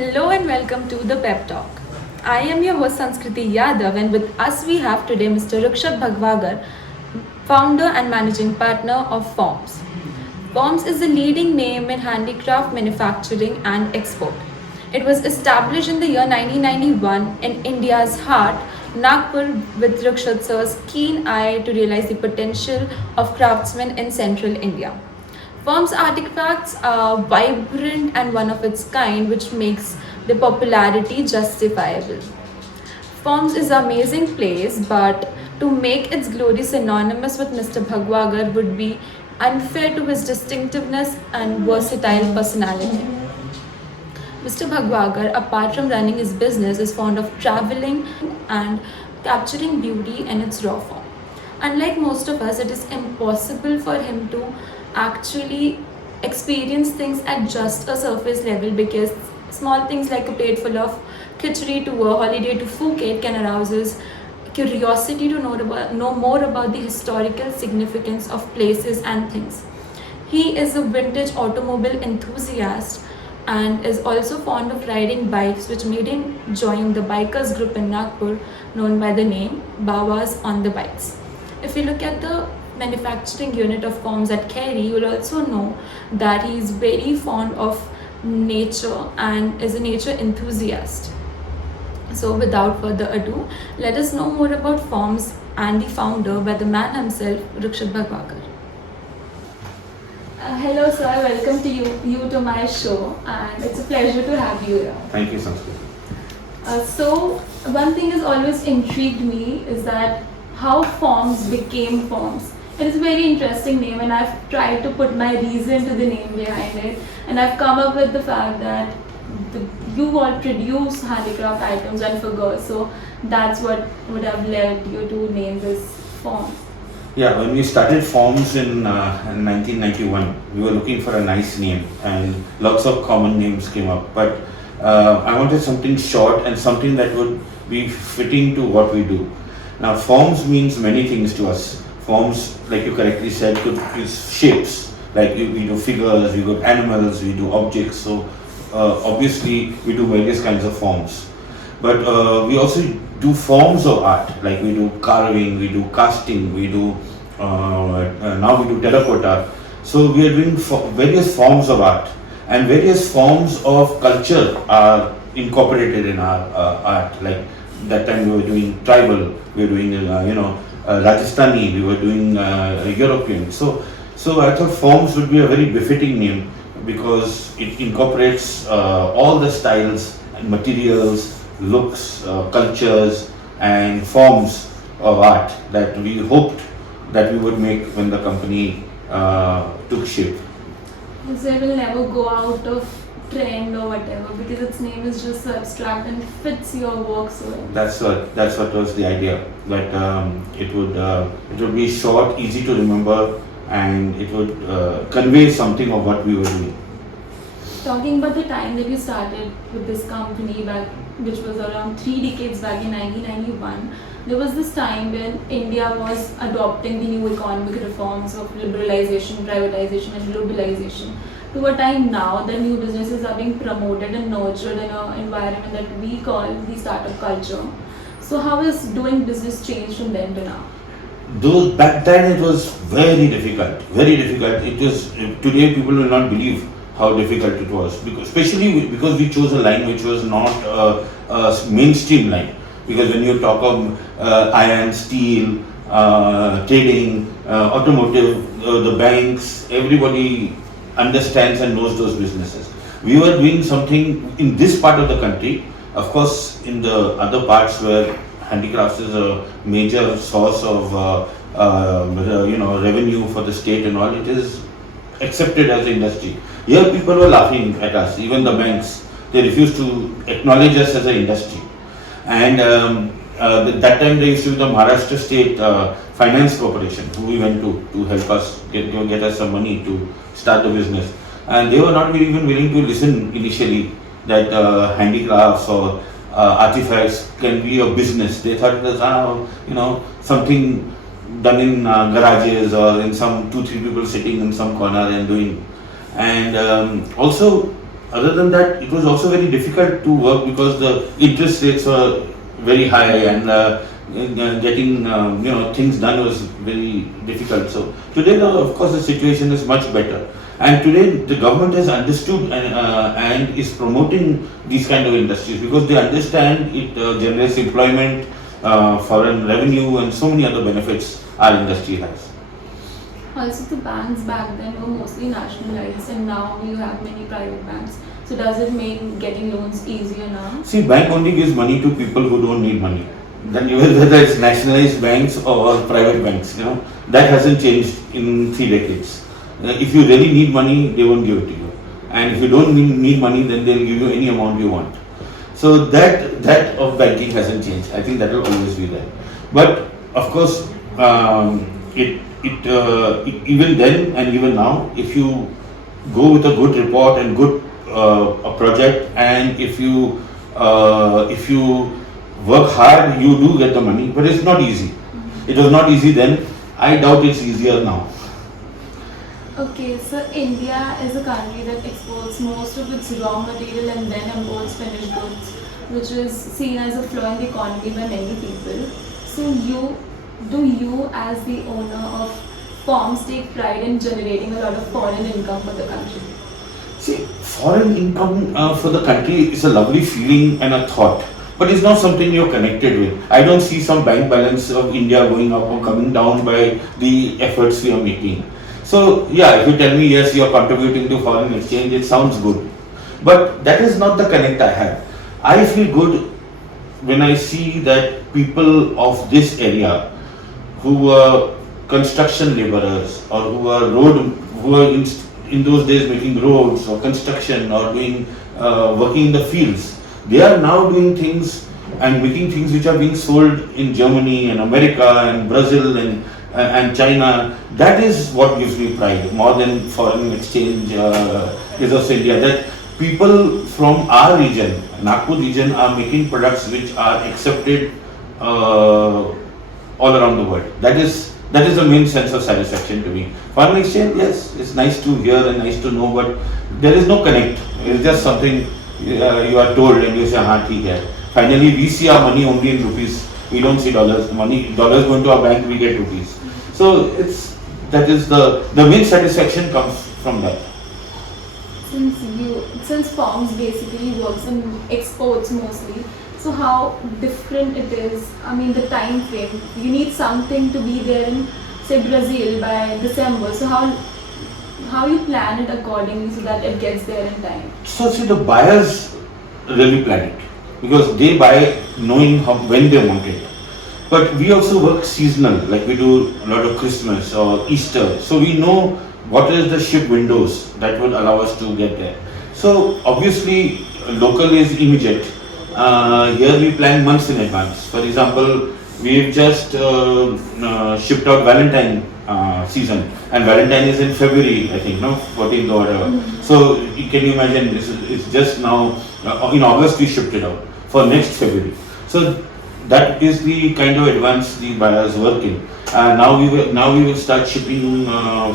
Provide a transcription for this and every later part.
Hello and welcome to the Pep Talk. I am your host Sanskriti Yadav, and with us we have today Mr. Rukshad Bhagwagar, founder and managing partner of Forms. Forms is the leading name in handicraft manufacturing and export. It was established in the year 1991 in India's heart, Nagpur, with Rukshad sir's keen eye to realize the potential of craftsmen in central India. Firm's artifacts are vibrant and one of its kind, which makes their popularity justifiable. Forms is an amazing place, but to make its glory synonymous with Mr. Bhagwagar would be unfair to his distinctiveness and versatile personality. Mr. Bhagwagar, apart from running his business, is fond of traveling and capturing beauty in its raw form. Unlike most of us, it is impossible for him to actually experience things at just a surface level because small things like a plate full of khichdi to a holiday to Phuket can arouse his curiosity to know more about the historical significance of places and things. He is a vintage automobile enthusiast and is also fond of riding bikes, which made him join the bikers group in Nagpur known by the name Bawas on the Bikes. If you look at the manufacturing unit of Forms at Kerry, you will also know that he is very fond of nature and is a nature enthusiast. So without further ado, let us know more about Forms and the founder by the man himself, Rukshad Bhagwagar. Hello sir, welcome to you to my show, and it's a pleasure to have you here. Thank you, Sanskrit. So one thing has always intrigued me is that how Forms became Forms. It is a very interesting name, and I've tried to put my reason to the name behind it, and I've come up with the fact that you all produce handicraft items and figures, so that's what would have led you to name this Forms. Yeah, when we started Forms in 1991, we were looking for a nice name, and lots of common names came up. But I wanted something short and something that would be fitting to what we do. Now, Forms means many things to us. Forms, like you correctly said, could use shapes. Like we do figures, we do animals, we do objects. So obviously, we do various kinds of forms. But we also do forms of art, like we do carving, we do casting, we do now we do terracotta. So we are doing various forms of art, and various forms of culture are incorporated in our art. Like that time we were doing tribal, we were doing Rajasthani, we were doing European. So I thought Forms would be a very befitting name because it incorporates all the styles and materials, looks, cultures and forms of art that we hoped that we would make when the company took shape. So it will never go out of trend or whatever because its name is just so abstract and fits your work so well. That's what was the idea. That it would be short, easy to remember, and it would convey something of what we were doing. Talking about the time that you started with this company back, which was around 3 decades back in 1991, there was this time when India was adopting the new economic reforms of liberalization, privatization and globalization. To a time now, the new businesses are being promoted and nurtured in an environment that we call the startup culture. So how has doing business changed from then to now? Back then it was very difficult, very difficult. It was, today people will not believe how difficult it was, especially because we chose a line which was not a mainstream line. Because when you talk of iron, steel, trading, automotive, the banks, everybody understands and knows those businesses. We were doing something in this part of the country. Of course, in the other parts where handicrafts is a major source of revenue for the state and all, it is accepted as an industry. Here people were laughing at us, even the banks. They refused to acknowledge us as an industry. And that time there used to be the Maharashtra State Finance Corporation who we went to help us get us some money to start the business. And they were not even willing to listen initially that handicrafts or artifacts can be a business. They thought it was something done in garages or in some 2-3 people sitting in some corner and doing. And also other than that, it was also very difficult to work because the interest rates were very high, and getting things done was very difficult. So today, of course, the situation is much better. And today, the government has understood and is promoting these kind of industries because they understand it generates employment, foreign revenue, and so many other benefits our industry has. Also, the banks back then were mostly nationalized, and now you have many private banks. So, does it make getting loans easier now? See, bank only gives money to people who don't need money. Then even whether it's nationalized banks or private banks, that hasn't changed in 3 decades. If you really need money, they won't give it to you. And if you don't need money, then they'll give you any amount you want. So that of banking hasn't changed. I think that will always be there. But of course, even then and even now, if you go with a good report and good a project, and if you work hard, you do get the money. But it's not easy. It was not easy then. I doubt it's easier now. Okay, so India is a country that exports most of its raw material and then imports finished goods, which is seen as a flaw in the economy by many people. So you as the owner of firms take pride in generating a lot of foreign income for the country? See, foreign income for the country is a lovely feeling and a thought, but it's not something you're connected with. I don't see some bank balance of India going up or coming down by the efforts we are making. So yeah, if you tell me yes, you are contributing to foreign exchange, it sounds good. But that is not the connect I have. I feel good when I see that people of this area who were construction laborers or who were in those days making roads or construction or doing working in the fields, they are now doing things and making things which are being sold in Germany and America and Brazil and China. That is what gives me pride more than foreign exchange reserves India. That people from our region, Nagpur region, are making products which are accepted all around the world. That is the main sense of satisfaction to me. Foreign exchange, yes, it's nice to hear and nice to know, but there is no connect. It's just something you are told and you say, "Haan, theek hai." Finally, we see our money only in rupees. We don't see dollars. Dollars going to our bank, we get rupees. So that is the main satisfaction comes from that. Since firms basically works in exports mostly, so how different it is? I mean, the time frame. You need something to be there in, say, Brazil by December. So how you plan it accordingly so that it gets there in time? So see, the buyers really plan it because they buy knowing when they want it. But we also work seasonal, like we do a lot of Christmas or Easter. So we know what is the ship windows that would allow us to get there. So obviously local is immediate. Here we plan months in advance. For example, we've just shipped out Valentine season, and Valentine is in February, I think, no, 14th or whatever. So can you imagine? It's just now in August we shipped it out for next February. So that is the kind of advance the buyers work in. Now we will start shipping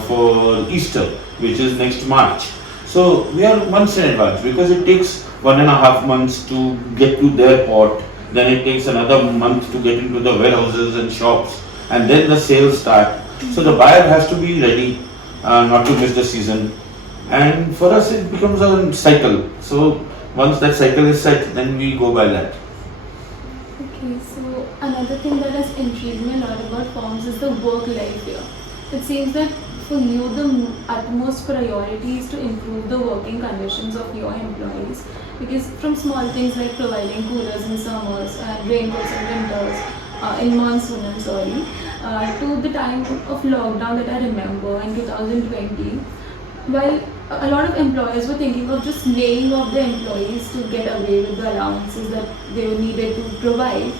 for Easter, which is next March. So we are months in advance because it takes 1.5 months to get to their port. Then it takes another month to get into the warehouses and shops, and then the sales start. So the buyer has to be ready not to miss the season. And for us, it becomes a cycle. So once that cycle is set, then we go by that. Okay, so another thing that has intrigued me a lot about firms is the work life here. It seems that for you, the utmost priority is to improve the working conditions of your employees, because from small things like providing coolers in summers and raincoats in winters, in monsoon, I'm sorry, to the time of lockdown that I remember in 2020, while a lot of employers were thinking of just laying off their employees to get away with the allowances that they needed to provide,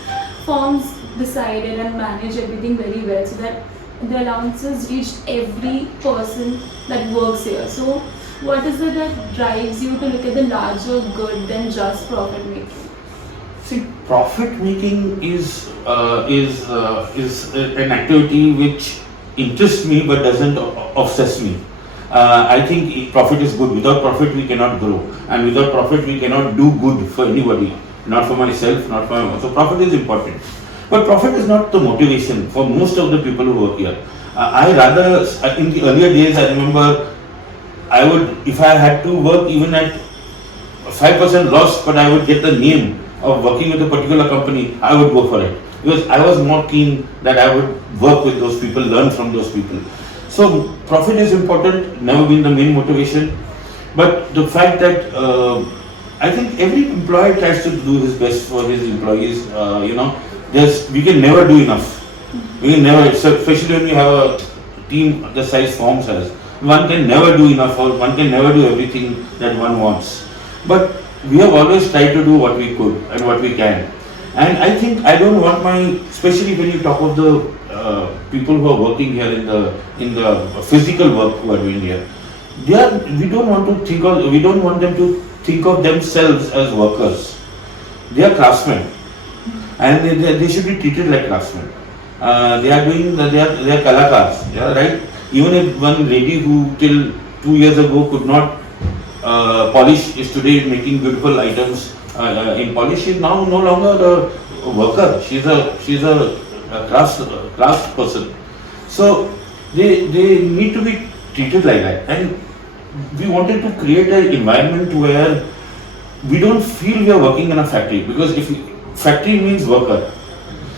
firms decided and managed everything very well so that the allowances reached every person that works here. So what is it that drives you to look at the larger good than just profit making? See, profit making is an activity which interests me but doesn't obsess me. I think profit is good. Without profit, we cannot grow, and without profit, we cannot do good for anybody. Not for myself, not for my. So profit is important, but profit is not the motivation for most of the people who work here. I rather, in the earlier days, I remember I would, if I had to work even at 5% loss, but I would get the name of working with a particular company, I would go for it. Because I was more keen that I would work with those people, learn from those people. So profit is important, never been the main motivation. But the fact that I think every employer tries to do his best for his employees, we can never do enough. We can never, especially when you have a team the size Forms has. One can never do enough, or one can never do everything that one wants. But we have always tried to do what we could and what we can. And I think I don't want especially when you talk of the people who are working here in the physical work who are doing here, we don't want them to think of themselves as workers. They are craftsmen, and they should be treated like craftsmen. They are kalakars, yeah, right? Even if one lady who till 2 years ago could not polish is today making beautiful items in polish. She is now no longer a worker. She's a crafts person. So they need to be treated like that. And we wanted to create an environment where we don't feel we are working in a factory, because if factory means worker.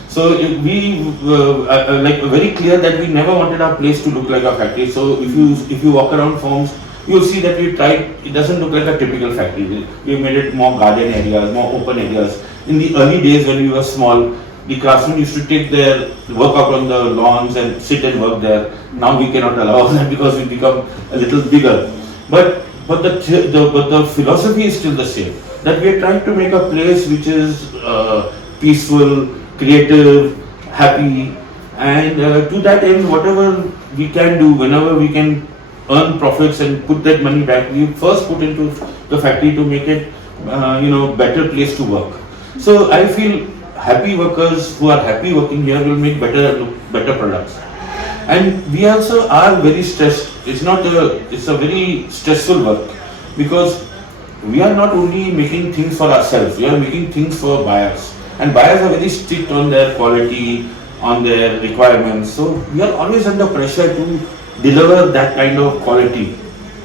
So we like very clear that we never wanted our place to look like a factory. So if you walk around Forms, you'll see that we tried. It doesn't look like a typical factory. We made it more garden areas, more open areas. In the early days when we were small, the craftsmen used to take their work out on the lawns and sit and work there. Now we cannot allow that because we become a little bigger. But the philosophy is still the same. That we are trying to make a place which is peaceful, creative, happy, and to that end, whatever we can do, whenever we can earn profits and put that money back, we first put into the factory to make it, better place to work. So I feel happy workers who are happy working here will make better products. And we also are very stressed. It's a very stressful work, because we are not only making things for ourselves, we are making things for buyers. And buyers are very strict on their quality, on their requirements. So we are always under pressure to deliver that kind of quality.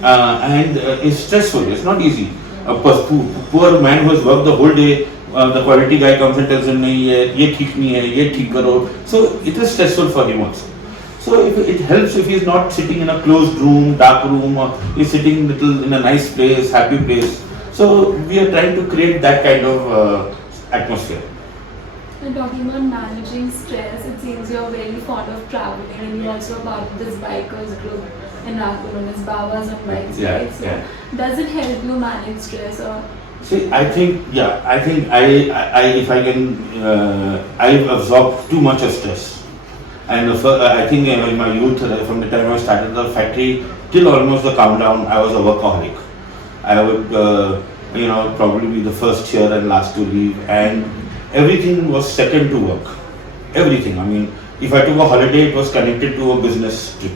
And it's stressful, it's not easy. A poor man who has worked the whole day, the quality guy comes and tells him, nahi hai, ye theek nahi hai, ye theek karo. So it is stressful for him also. So it helps if he is not sitting in a closed room, dark room, or he is sitting in a nice place, happy place. So we are trying to create that kind of atmosphere. And talking about managing stress, it seems you're very fond of traveling, and you're also part of this bikers group in Nagpur known as Babas on Bikes, right? So does it help you manage stress, or? See, I think if I can, I've absorbed too much of stress. And I think in my youth, from the time I started the factory till almost the countdown, I was a workaholic. I would, probably be the first here and last to leave, and everything was second to work. Everything. I mean, if I took a holiday, it was connected to a business trip.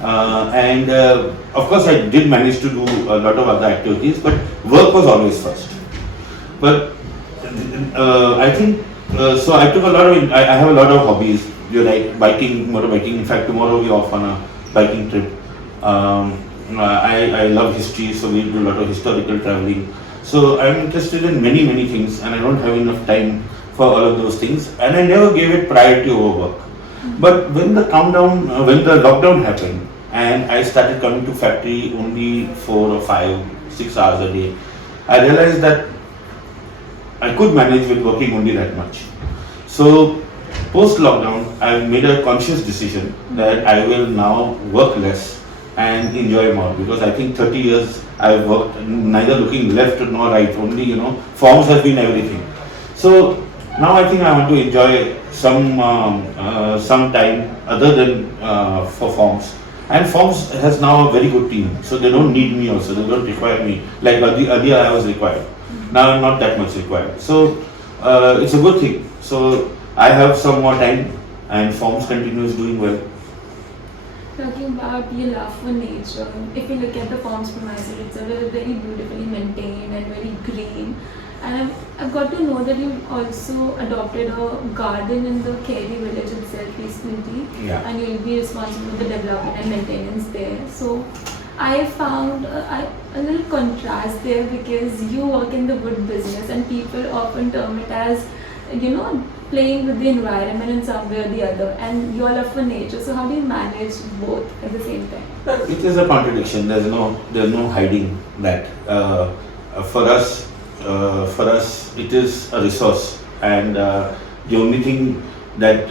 And of course, I did manage to do a lot of other activities, but work was always first. But I think so. I took I have a lot of hobbies. You like biking, motorbiking. In fact, tomorrow we're off on a biking trip. I love history, so we do a lot of historical traveling. So I'm interested in many things, and I don't have enough time for all of those things. And I never gave it priority over work. But when the lockdown happened, and I started coming to factory only 4 or 5, 6 hours a day, I realized that I could manage with working only that much. So post lockdown, I made a conscious decision that I will now work less and enjoy more, because I think 30 years I've worked neither looking left nor right, only Forms has been everything. So now I think I want to enjoy some time other than for Forms. And Forms has now a very good team, so they don't need me also, they don't require me. Like earlier I was required, now I'm not that much required. So it's a good thing. So I have some more time, and Forms continues doing well. Talking about your love for nature, if you look at the farms premises itself, it is very beautifully maintained and very green. And I've got to know that you also adopted a garden in the Kerry village itself recently, Yeah. and you'll be responsible for the development and maintenance there. So I found a little contrast there because you work in the wood business, and people often term it as, playing with the environment in some way or the other, and your love for nature. So how do you manage both at the same time? It is a contradiction. There's no hiding that. For us, it is a resource, and the only thing that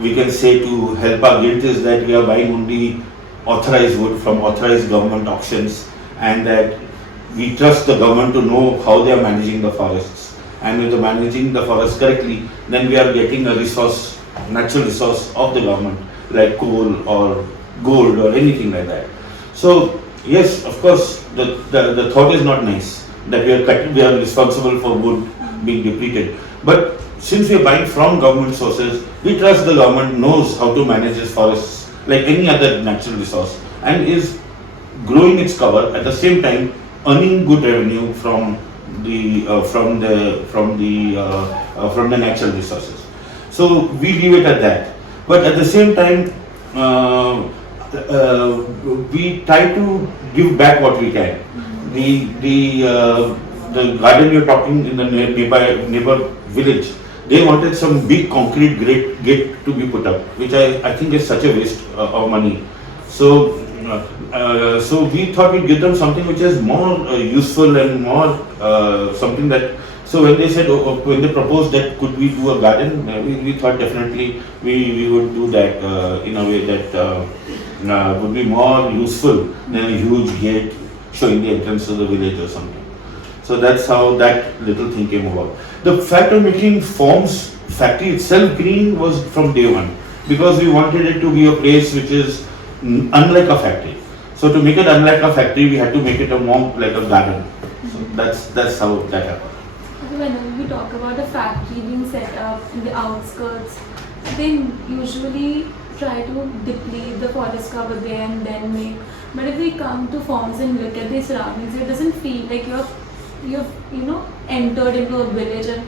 we can say to help our guilt is that we are buying only authorized wood from authorized government auctions, and that we trust the government to know how they are managing the forests. And if they're managing the forest correctly, then we are getting a resource, natural resource of the government, like coal or gold or anything like that. So yes, of course, the thought is not nice that we are responsible for wood being depleted. But since we are buying from government sources, we trust the government knows how to manage its forests like any other natural resource, and is growing its cover at the same time earning good revenue from the natural resources. So we leave it at that. But at the same time, we try to give back what we can. The garden you're talking in the neighbor village, they wanted some big concrete gate to be put up, which I think is such a waste of money. So we thought we'd give them something which is more useful and more something that. So when they said, when they proposed that could we do a garden, we thought definitely we would do that in a way that would be more useful than a huge gate showing the entrance to the village or something. So that's how that little thing came about. The fact of making Forms factory itself green was from day one, because we wanted it to be a place which is unlike a factory. So to make it unlike a factory, we had to make it a more like a garden. So that's how that happened. Whenever we talk about a factory being set up in the outskirts, they usually try to deplete the forest cover there and then make. But if we come to farms and look at the surroundings, it doesn't feel like you've entered into a village and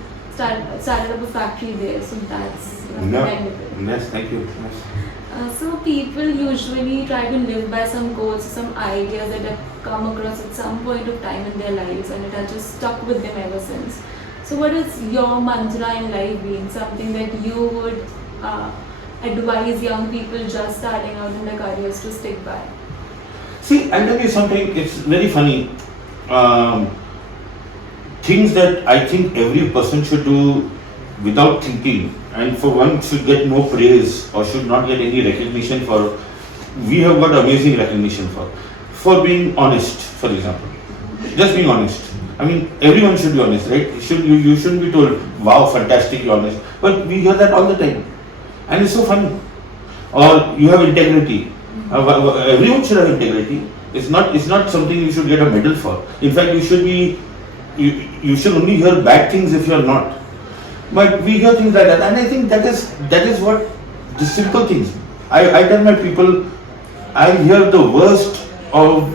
started up a factory there. So that's commendable. Yes, thank you. Yes. So people usually try to live by some goals, some ideas that have come across at some point of time in their lives, and it has just stuck with them ever since. So what is your mantra in life being, something that you would advise young people just starting out in their careers to stick by? See, I'll tell you something, it's very funny. Things that I think every person should do without thinking, and for one should get no praise or should not get any recognition for, we have got amazing recognition for being honest, for example. Just being honest. I mean, everyone should be honest, right? You shouldn't be told, wow, fantastic, you're honest. But we hear that all the time. And it's so funny. Or you have integrity. Everyone should have integrity. It's not something you should get a medal for. In fact, you should only hear bad things if you're not. But we hear things like that, and I think that is what the simple things. I tell my people, I hear the worst of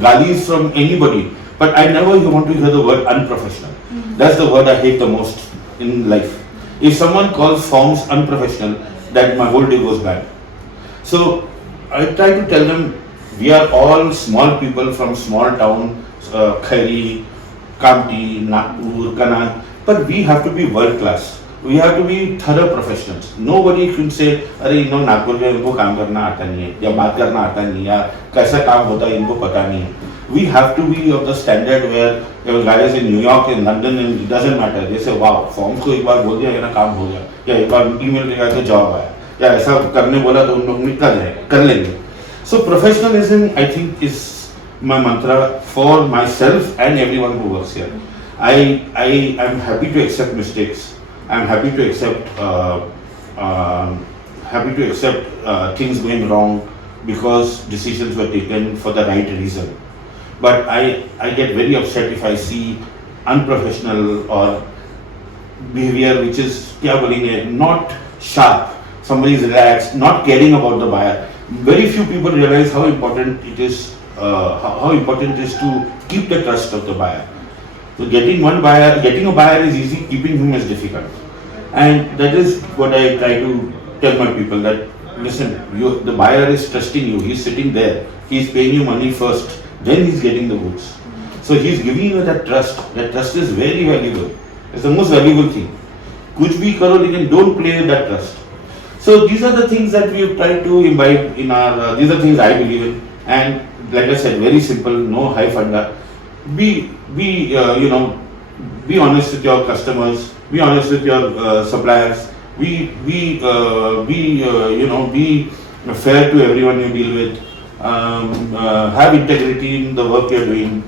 galis from anybody, but I never want to hear the word unprofessional. Mm-hmm. That's the word I hate the most in life. If someone calls Forms unprofessional, that my whole day goes bad. So I try to tell them, we are all small people from small town, Khairi, Kamti, Nagpur, Kanal, but we have to be world class. We have to be thorough professionals. Nobody can say, अरे नागपुर में इनको काम करना आता नहीं है, या बात करना आता नहीं है, या कैसा काम होता है इनको पता नहीं है. We have to be of the standard where there guys in New York, in London, and it doesn't matter. They say, wow, Forms को एक बार बोल दिया ये ना काम हो गया, या एक बार email लिखा तो जॉब आया, या ऐसा करने बोला तो उन लोग निकल जाए, कर लेंगे. So professionalism, I think, is my mantra for myself and everyone who works here. I am happy to accept mistakes. I'm happy to accept things going wrong because decisions were taken for the right reason. But I get very upset if I see unprofessional or behavior which is not sharp, somebody is relaxed, not caring about the buyer. Very few people realize how important it is, how important it is to keep the trust of the buyer. So getting a buyer is easy, keeping him is difficult. And that is what I try to tell my people, that listen, the buyer is trusting you, he's sitting there, he's paying you money first, then he's getting the goods. So he's giving you that trust is very valuable. It's the most valuable thing. Kuch bhi karo, lekin don't play with that trust. So these are the things that we have tried to imbibe in our, these are things I believe in. And like I said, very simple, no high funda. Be honest with your customers, be honest with your suppliers, be fair to everyone you deal with. Have integrity in the work you're doing.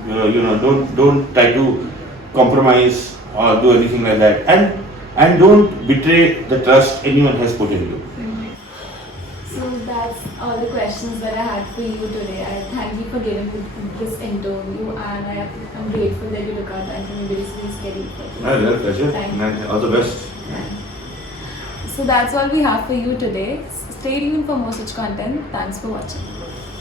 Don't try to compromise or do anything like that, and don't betray the trust anyone has put in you. So that's all the questions that I had for you today. I thank you for giving this interview, and I'm grateful that you look out and from very schedule for you. My real pleasure. Thank you. And all the best. So that's all we have for you today. Stay tuned for more such content. Thanks for watching.